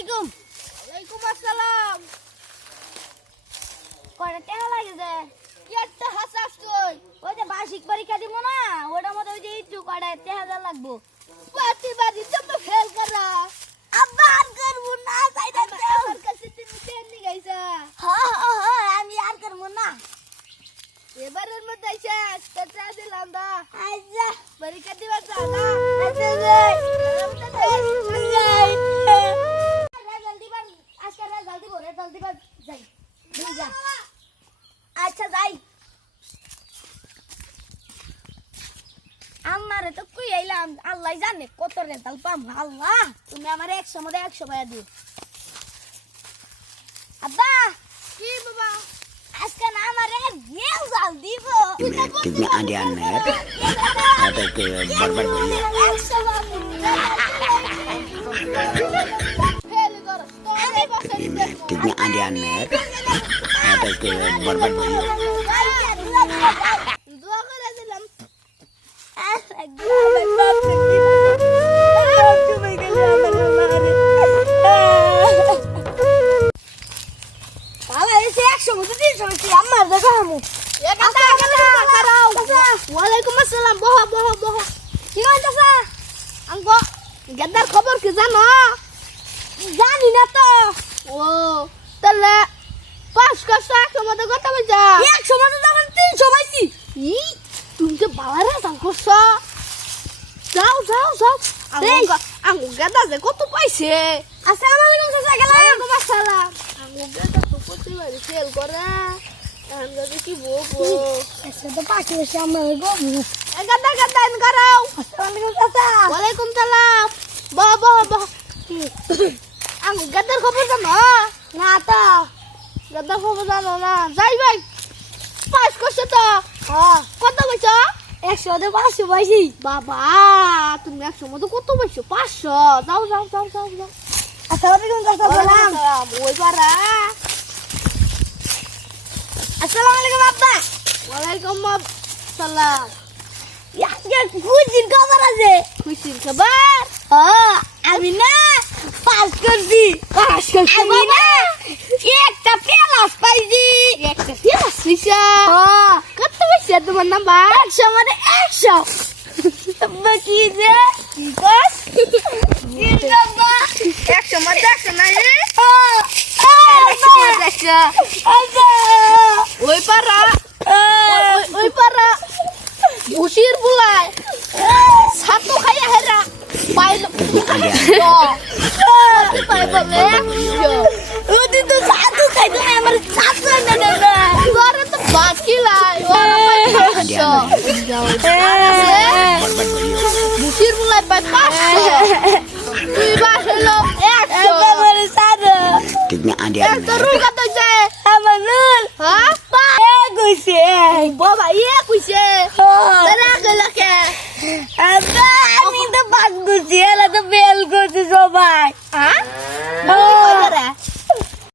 আলাইকুম। ওয়ালাইকুম আসসালাম। কয়টা টাকা লাগে যে? একটা হাসাস তুই। ওই যে বার্ষিক পরীক্ষা দিব না, ওটার মধ্যে ওই যে একটু কয়টা 10,000 লাগবো। প্রতিবারই তো ফেল করা। আব্বা আর করবো না, চাইতে দাও। আমার কাছে তুমি পেন নিয়ে গাইছা। আমি আর করবো না। এবারের মধ্যে আইসা একটা চা দিলাম দা। আচ্ছা পরীক্ষা দিবা চা না। আচ্ছা যাই। আচ্ছা যাই। আমারে তো কই আইলাম, আল্লাহ জানে কত রেজাল্ট পাম। আল্লাহ তুমি আমারে 100 মধ্যে 100 পাইয়া দিও। আব্বা কি বাবা? আজকে না আমারে রেজাল্ট দিব। कितने आंधे आने हैं आता के बरबर बोलिए ফেল কর। তোরে বসে कितने आंधे आने हैं आता के बरबर बोलिए দোয়া করে দিলাম। ওয়ালাইকুম আসসালাম। বহ বহ বহ। কি কইতাছ? আঙ্গো গেদার খবর কি জানো? জানি না তো। ও তাহলে পাস করছো একশো মতো কত বলছা? 100 মধ্যে তখন 300 পাইছি। ই তুমি তো বাবারে জান করছো। যাও যাও যাও। আঙ্গো গেদা যে কত পাইছে? আসসালামু আলাইকুম চাচা, গেলাম। ওয়ালাইকুম আসসালাম। আঙ্গো গেদা তো প্রতিবারই ফেল করে। এখন যদি কি বলবো? আচ্ছা তো পাখি এসে আমরা গবু। গেদা গেদা এন করাও। আসসালামু আলাইকুম চাচা। ওয়ালাইকুম সালাম। বহ বহ বহ। আঙ্গো গেদার খবর জানো? না তো। গেদার খবর জানো না? যাই ভাই পাস করছো তো? হ্যাঁ, কত পাইছো? 100 দে 500 পাইছি। বাবা তুমি একশো মতো কত পাইছো? 500। যাও যাও যাও যাও যাও। আসসালামু আলাইকুম চাচা, গেলাম। ওই পারা। আসসালামু আলাইকুম আব্বা। ওয়ালাইকুম সালাম। আজকে খুশির খবর আছে। খুশির খবর? হ্যাঁ, আমি না পাস করছি। পাস করছো আমি বাবা? না একটা প্লাস পাইছি। একটা ক্লাস হইছে। হ্যাঁ, কত পাইছে তোমার নাম্বার? 100 মানে 100। আব্বা কি যে? কি কস? কি আব্বা? 100 মধ্যে 100 নাই রে? আব্বা, 100 আব্বা। ওই পারা। ওই পারা ভুসির বুলায় ছাতু খাইয়া হেরা পাইল পাই বলে ওদি তো সাধু খাইতো না, আমার সাধু না না না। ঘরে তো বাকি লাই ওরা পাই 500 बरबर बोलिए ভুসির বুলায় পাই 500 তুই বাস হইলো 100 আমার সাধু कितने आंधे आने তো রুল কত হইছে? আমার নুল হ্যাঁ কইছে। বাবা কইছে তারা গেলকে আব্বা আমি তো পাস করছি, এলা তো ফেল করছি সবাই।